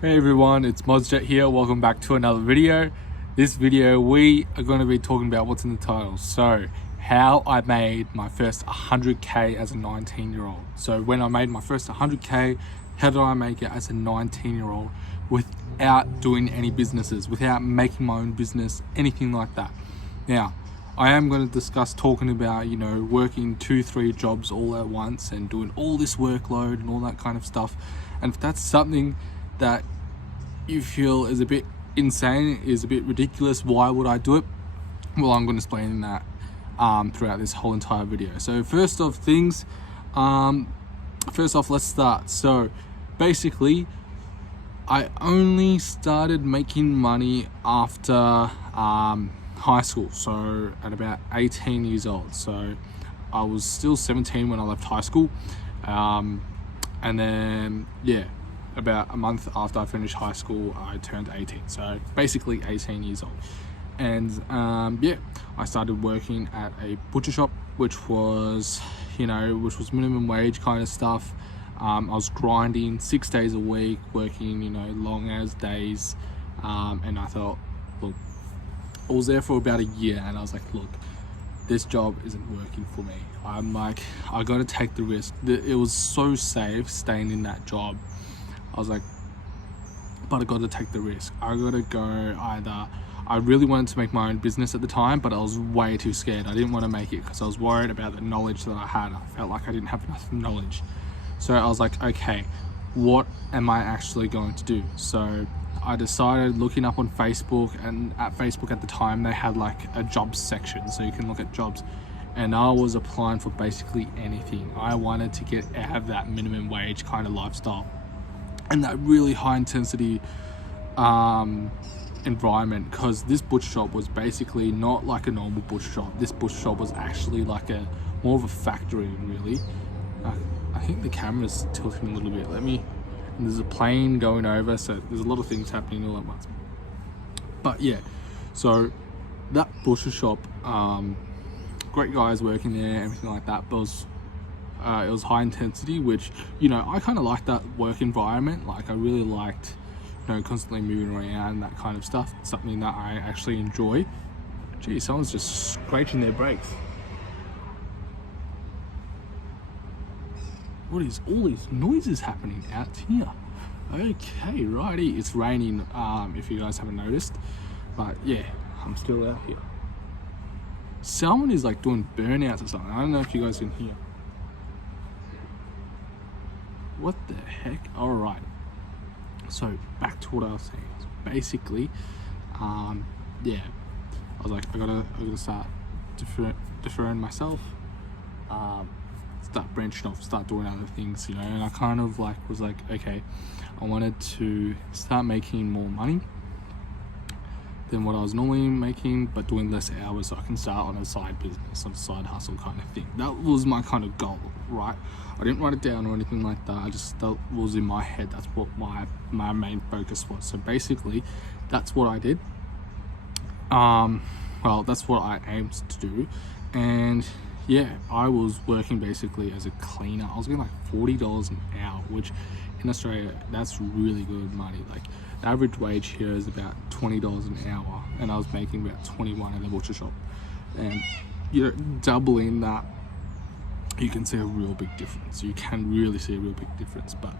Hey everyone, it's Mozjet here. Welcome back to another video. This video we are going to be talking about what's in the title. So, how I made my first 100k as a 19-year-old. So when I made my first 100k, how did I make it as a 19-year-old without doing any businesses, without making my own business, anything like that. Now, I am going to discuss talking about, working 2-3 jobs all at once and doing all this workload and all that kind of stuff. And if that's something that you feel is a bit insane, is a bit ridiculous, why would I do it? Well, I'm going to explain that throughout this whole entire video. So first off, let's start. So basically, I only started making money after high school, so at about 18 years old. So I was still 17 when I left high school, and then about a month after I finished high school, I turned 18. So basically 18 years old. And I started working at a butcher shop, which was minimum wage kind of stuff. I was grinding 6 days a week, working, long as days. And I thought, look, I was there for about a year and I was like, look, this job isn't working for me. I'm like, I got to take the risk. It was so safe staying in that job. I was like, but I got to take the risk. I got to go either. I really wanted to make my own business at the time, but I was way too scared. I didn't want to make it because I was worried about the knowledge that I had. I felt like I didn't have enough knowledge. So I was like, okay, what am I actually going to do? So I decided looking up on Facebook, and at Facebook at the time, they had like a jobs section, so you can look at jobs. And I was applying for basically anything. I wanted to get out of that minimum wage kind of lifestyle and that really high intensity environment, because this butcher shop was basically not like a normal butcher shop. This butcher shop was actually like more of a factory, really. I think the camera's tilting a little bit. And there's a plane going over, so there's a lot of things happening all at once. But yeah, so that butcher shop, great guys working there, everything like that, but it was high intensity, which I kind of liked that work environment. Like I really liked constantly moving around, that kind of stuff. It's something that I actually enjoy. Gee, someone's just scratching their brakes. What is all these noises happening out here? Okay, righty, it's raining, if you guys haven't noticed, but yeah, I'm still out here. Someone is like doing burnouts or something. I don't know if you guys can hear. What the heck? All right, so back to what I was saying. So basically, I was like, I gotta start deferring myself, start branching off, start doing other things, and I kind of was like, okay, I wanted to start making more money than what I was normally making, but doing less hours, so I can start on a side business, on a side hustle kind of thing. That was my kind of goal, right? I didn't write it down or anything like that. That was in my head. That's what my main focus was. So basically, that's what I did. Well, that's what I aimed to do. And yeah, I was working basically as a cleaner. I was getting like $40 an hour, which in Australia, that's really good money. Like the average wage here is about $20 an hour, and I was making about 21 at the butcher shop. And doubling that, you can see a real big difference. You can really see a real big difference. But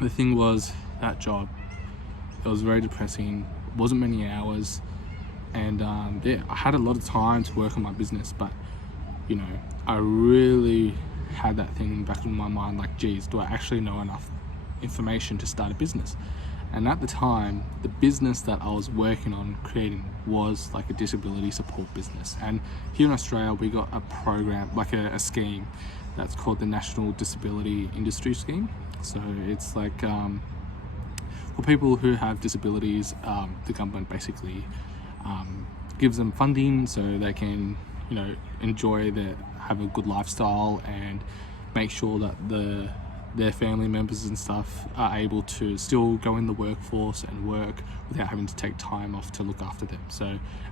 the thing was, that job, it was very depressing. It wasn't many hours, and I had a lot of time to work on my business, but I really had that thing in the back of my mind, like, geez, do I actually know enough information to start a business? And at the time, the business that I was working on creating was like a disability support business. And here in Australia, we got a program, like a scheme that's called the National Disability Industry Scheme. So it's like for people who have disabilities, the government basically gives them funding so they can have a good lifestyle and make sure that their family members and stuff are able to still go in the workforce and work without having to take time off to look after them. So,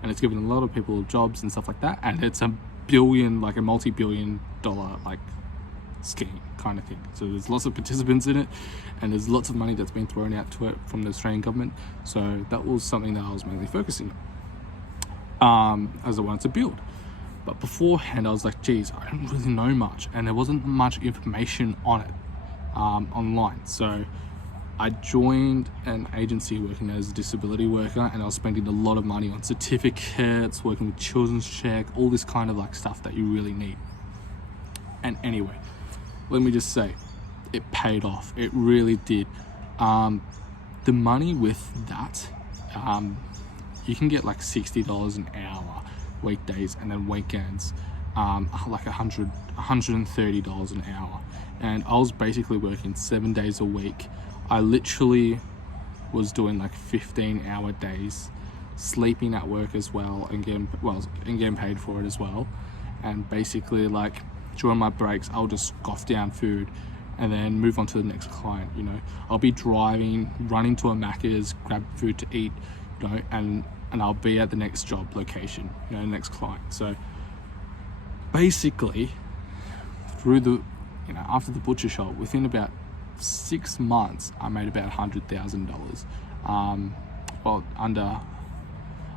and it's given a lot of people jobs and stuff like that, and it's a multi-billion dollar scheme kind of thing. So there's lots of participants in it, and there's lots of money that's been thrown out to it from the Australian government. So that was something that I was mainly focusing on as I wanted to build. But beforehand, I was like, geez, I don't really know much, and there wasn't much information on it online. So I joined an agency working as a disability worker, and I was spending a lot of money on certificates, working with children's check, all this kind of like stuff that you really need. And anyway, let me just say, it paid off. It really did. The money with that, you can get like $60 an hour weekdays, and then weekends like $130 an hour. And I was basically working 7 days a week. I literally was doing like 15-hour days, sleeping at work as well, and getting paid for it as well. And basically, like, during my breaks, I'll just scoff down food and then move on to the next client. You know, I'll be driving, running to a Macca's, grab food to eat, you know, and I'll be at the next job location, you know, next client. So basically, through the, you know, after the butcher shop, within about 6 months, I made about $100,000. Well, under,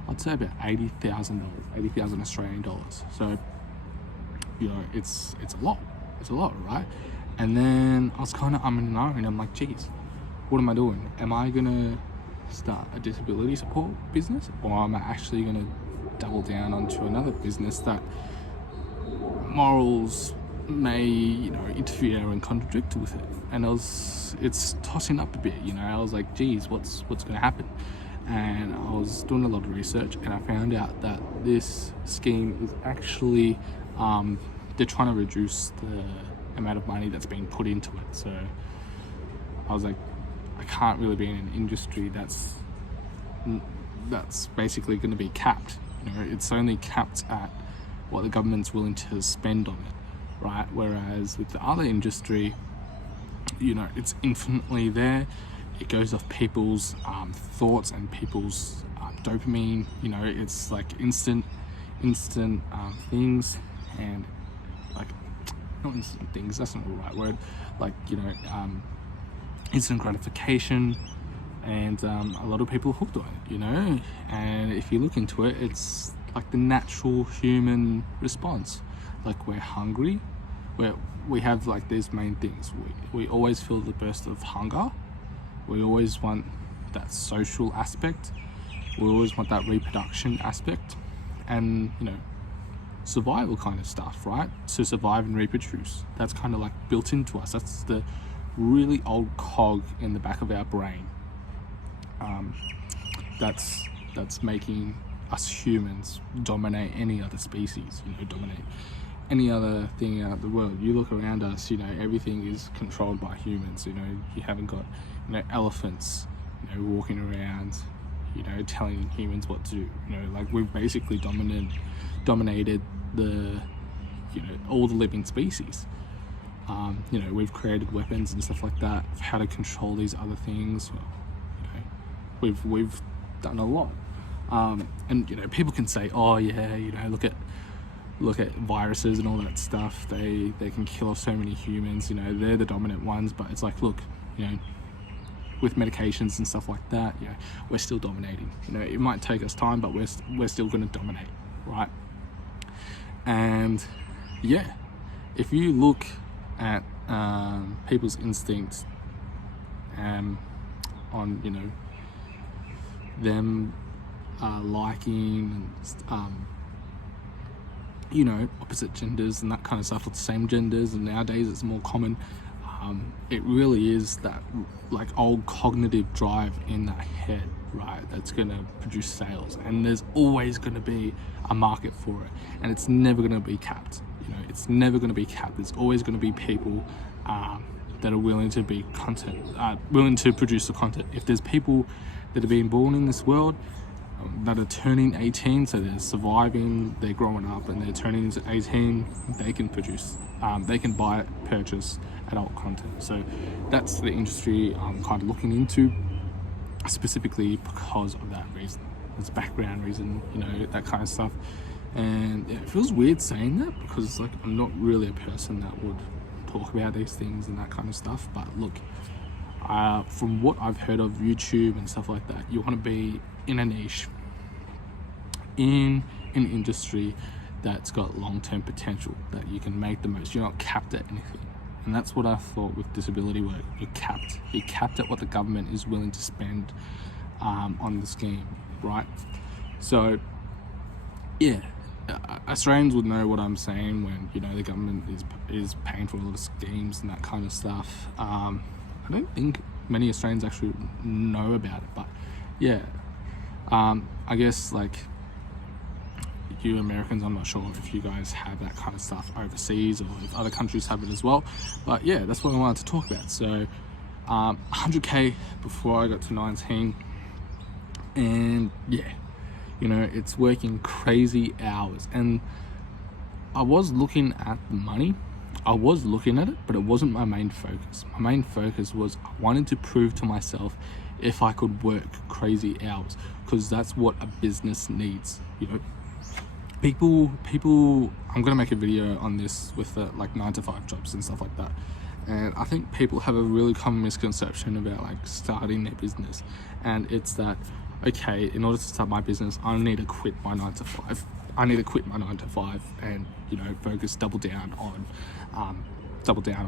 I'd say about $80,000 Australian dollars. So, you know, it's a lot, right? And then I was kind of umming and ahhing. I'm like, geez, what am I doing? Am I gonna start a disability support business, or am I actually gonna double down onto another business that morals may, you know, interfere and contradict with it? And it's tossing up a bit, you know. I was like, geez, what's gonna happen? And I was doing a lot of research, and I found out that this scheme is actually they're trying to reduce the amount of money that's being put into it. So I was like, I can't really be in an industry that's basically going to be capped. You know, it's only capped at what the government's willing to spend on it, right? Whereas with the other industry, you know, it's infinitely there. It goes off people's thoughts and people's dopamine. You know, it's like instant things, and like, not instant things, that's not the right word, like, you know, instant gratification, and a lot of people are hooked on it, you know. And if you look into it, it's like the natural human response. Like, we're hungry, we have like these main things. We always feel the burst of hunger, we always want that social aspect, we always want that reproduction aspect, and, you know, survival kind of stuff, right? To survive and reproduce. That's kind of like built into us. That's the really old cog in the back of our brain. That's making us humans dominate any other species, you know, dominate any other thing out of the world. You look around us, you know, everything is controlled by humans. You know, you haven't got, you know, elephants, you know, walking around, you know, telling humans what to do. You know, like, we've basically dominated the, you know, all the living species. You know, we've created weapons and stuff like that of how to control these other things. Well, you know, we've done a lot. And, you know, people can say, oh yeah, you know, look at viruses and all that stuff. They can kill off so many humans. You know, they're the dominant ones. But it's like, look, you know, with medications and stuff like that, you know, we're still dominating. You know, it might take us time, but we're still going to dominate, right? And yeah, if you look at people's instincts on, you know, them liking you know, opposite genders and that kind of stuff, or the same genders, and nowadays it's more common. It really is that like old cognitive drive in that head, right, that's going to produce sales, and there's always going to be a market for it, and it's never going to be capped. You know, it's never going to be capped. There's always going to be people that are willing to be willing to produce the content. If there's people that are being born in this world that are turning 18, so they're surviving, they're growing up, and they're turning into 18, they can produce, they can purchase adult content. So that's the industry I'm kind of looking into, specifically because of that reason. It's background reason, you know, that kind of stuff. And yeah, it feels weird saying that, because like, I'm not really a person that would talk about these things and that kind of stuff. But look, from what I've heard of YouTube and stuff like that, you want to be in a niche, in an industry that's got long-term potential, that you can make the most. You're not capped at anything. And that's what I thought with disability work. You're capped at what the government is willing to spend on the scheme, right? So yeah, Australians would know what I'm saying when, you know, the government is paying for a lot of schemes and that kind of stuff. I don't think many Australians actually know about it, but yeah, I guess like you Americans, I'm not sure if you guys have that kind of stuff overseas or if other countries have it as well, but yeah, that's what I wanted to talk about. So 100k before I got to 19, and yeah, you know, it's working crazy hours. And I was looking at the money, I was looking at it, but it wasn't my main focus. My main focus was I wanted to prove to myself if I could work crazy hours, because that's what a business needs. You know, people I'm gonna make a video on this with like 9-to-5 jobs and stuff like that, and I think people have a really common misconception about like starting their business, and it's that, okay, in order to start my business, I need to quit my 9-to-5. I need to quit my 9-to-5 and, you know, focus, double down on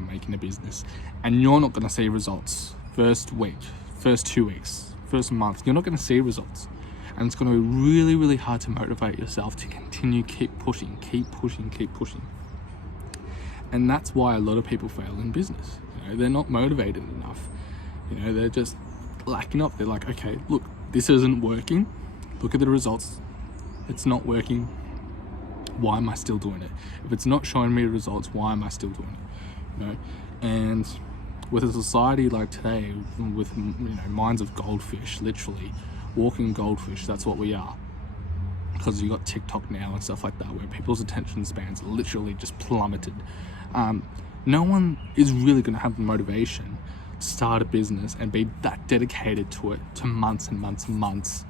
making a business. And you're not going to see results first week, first 2 weeks, first month. You're not going to see results. And it's going to be really, really hard to motivate yourself to continue, keep pushing. And that's why a lot of people fail in business. You know, they're not motivated enough. You know, they're just lacking up. They're like, okay, look, this isn't working. Look at the results. It's not working. Why am I still doing it? If it's not showing me results, why am I still doing it? You know, and with a society like today, with, you know, minds of goldfish, literally walking goldfish, that's what we are. Because you got TikTok now and stuff like that, where people's attention spans literally just plummeted. No one is really going to have the motivation to start a business and be that dedicated to it, to months and months and months,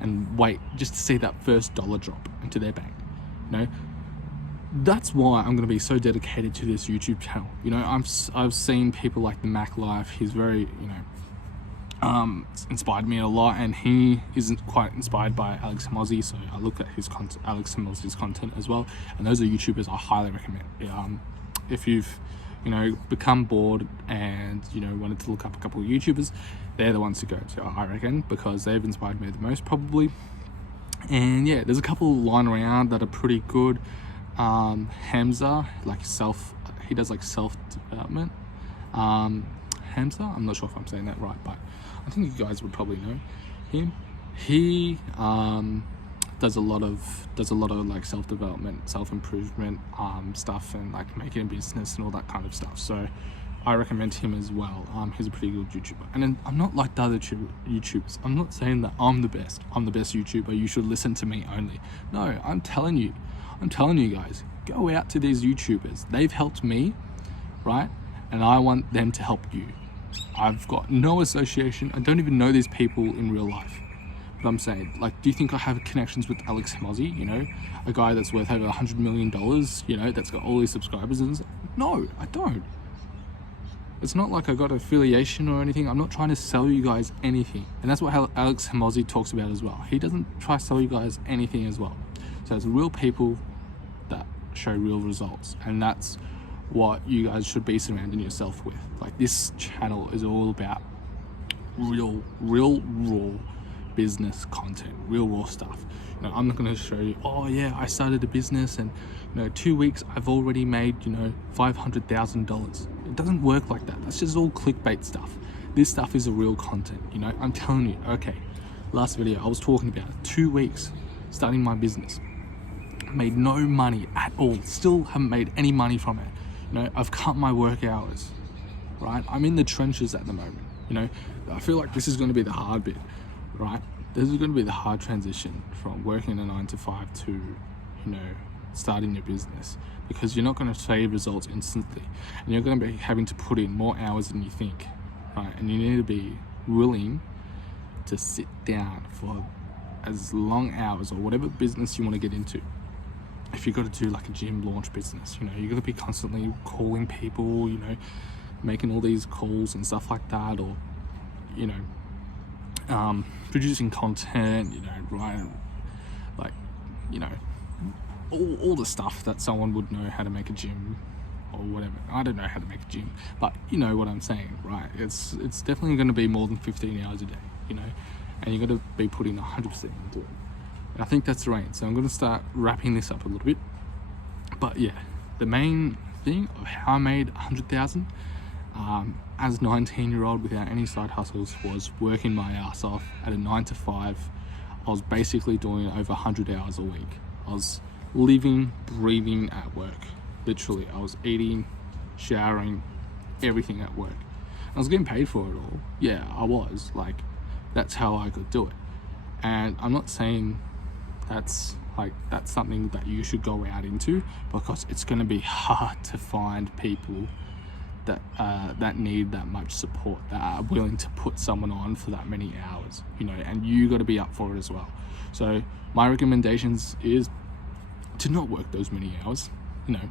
and wait just to see that first dollar drop into their bank. You know, that's why I'm going to be so dedicated to this YouTube channel. You know, I've seen people like the Mac Life. He's very, you know, inspired me a lot, and he isn't quite inspired by Alex Hormozi, so I look at his content, Alex Hormozi's content as well, and those are YouTubers I highly recommend. If you've, you know, become bored and, you know, wanted to look up a couple of YouTubers, they're the ones to go to, I reckon, because they've inspired me the most probably. And yeah, there's a couple lying around that are pretty good. Hamza, like he does like self-development. Hamza, I'm not sure if I'm saying that right, but I think you guys would probably know him. He does a lot of like self-development, self-improvement stuff, and like making a business and all that kind of stuff. So I recommend him as well. He's a pretty good YouTuber. And then I'm not like the other YouTubers. I'm not saying that I'm the best YouTuber, you should listen to me only. No, I'm telling you guys, go out to these YouTubers. They've helped me, right? And I want them to help you. I've got no association. I don't even know these people in real life. But I'm saying, like, do you think I have connections with Alex Hormozi, you know, a guy that's worth over $100 million, you know, that's got all these subscribers? And no, I don't. It's not like I got affiliation or anything. I'm not trying to sell you guys anything. And that's what Alex Hormozi talks about as well. He doesn't try to sell you guys anything as well. So it's real people that show real results. And that's what you guys should be surrounding yourself with. Like, this channel is all about real raw business content, real raw stuff. You know, I'm not going to show you, oh yeah, I started a business and, you know, 2 weeks I've already made, you know, $500,000. It doesn't work like that. That's just all clickbait stuff. This stuff is a real content. You know, I'm telling you. Okay, last video I was talking about 2 weeks starting my business, made no money at all, still haven't made any money from it. You know, I've cut my work hours, right? I'm in the trenches at the moment. You know, I feel like this is going to be the hard bit, right? This is going to be the hard transition from working a 9-to-5 to, you know, starting your business, because you're not going to see results instantly, and you're going to be having to put in more hours than you think, right? And you need to be willing to sit down for as long hours, or whatever business you want to get into, if you've got to do like a gym launch business, you know, you're going to be constantly calling people, you know, making all these calls and stuff like that, or, you know, producing content, you know, writing, like, you know, all the stuff that someone would know how to make a gym or whatever. I don't know how to make a gym, but you know what I'm saying, right? It's definitely going to be more than 15 hours a day, you know, and you're going to be putting 100% into it. And I think that's the range. So I'm going to start wrapping this up a little bit. But yeah, the main thing of how I made 100,000 as a 19-year-old without any side hustles was working my ass off at a 9 to 5. I was basically doing over 100 hours a week. I was living, breathing at work. Literally, I was eating, showering, everything at work. I was getting paid for it all. Yeah, I was. Like, that's how I could do it. And I'm not saying that's something that you should go out into, because it's going to be hard to find people that need that much support, that are willing to put someone on for that many hours, you know, and you got to be up for it as well. So my recommendations is to not work those many hours. You know,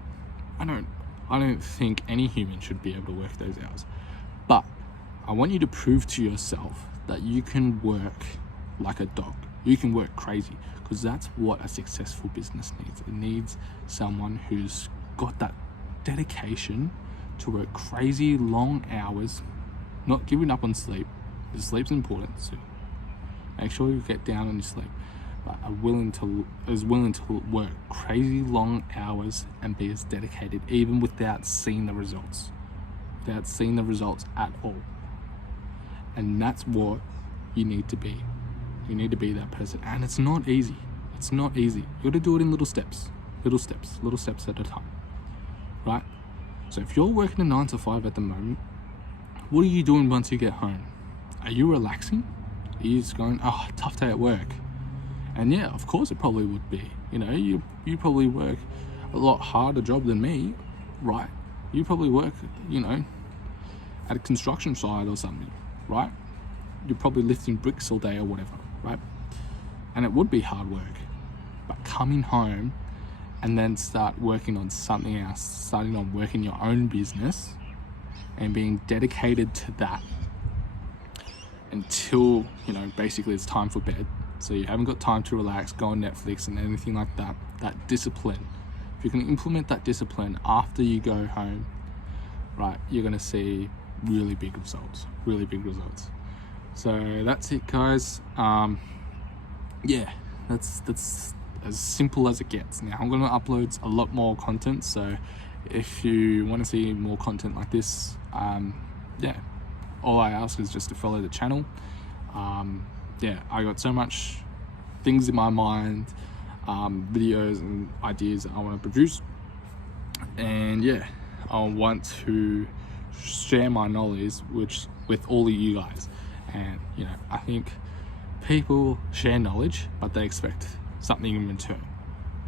I don't think any human should be able to work those hours, but I want you to prove to yourself that you can work like a dog. You can work crazy, because that's what a successful business needs. It needs someone who's got that dedication to work crazy long hours, not giving up on sleep. The sleep's important, so make sure you get down on your sleep, but is willing to work crazy long hours and be as dedicated, even without seeing the results, at all. And that's what you need to be. You need to be that person, and it's not easy. You got to do it in little steps at a time, right? So if you're working a 9 to 5 at the moment, what are you doing once you get home? Are you relaxing? Are you just going, oh, tough day at work? And yeah, of course it probably would be. You know, you probably work a lot harder job than me, right? You probably work, you know, at a construction site or something, right? You're probably lifting bricks all day or whatever, right? And it would be hard work. But coming home and then start working on something else, starting on working your own business and being dedicated to that until, you know, basically it's time for bed. So you haven't got time to relax, go on Netflix and anything like that. That discipline, if you can implement that discipline after you go home, right, you're going to see really big results. So that's it, guys. Yeah, that's as simple as it gets. Now I'm going to upload a lot more content, so if you want to see more content like this, yeah, all I ask is just to follow the channel. Yeah, I got so much things in my mind, videos and ideas that I want to produce, and yeah, I want to share my knowledge with all of you guys. And you know, I think people share knowledge, but they expect something in return.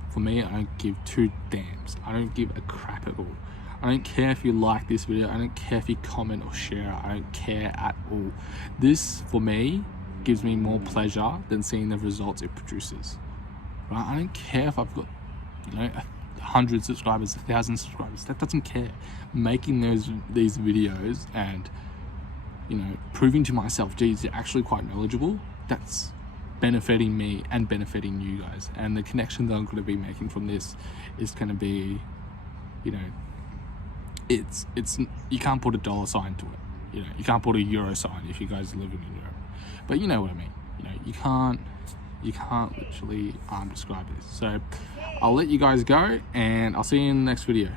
For me, I don't give two damns. I don't give a crap at all. I don't care if you like this video. I don't care if you comment or share. I don't care at all. This, for me, gives me more pleasure than seeing the results it produces. Right? I don't care if I've got, you know, 100 subscribers, 1,000 subscribers. That doesn't care. Making these videos and, you know, proving to myself, geez, you're actually quite knowledgeable. That's benefiting me and benefiting you guys. And the connection that I'm going to be making from this is going to be, you know, it's you can't put a dollar sign to it. You know, you can't put a euro sign if you guys are living in Europe. But you know what I mean. You know, you can't literally describe this. So I'll let you guys go, and I'll see you in the next video.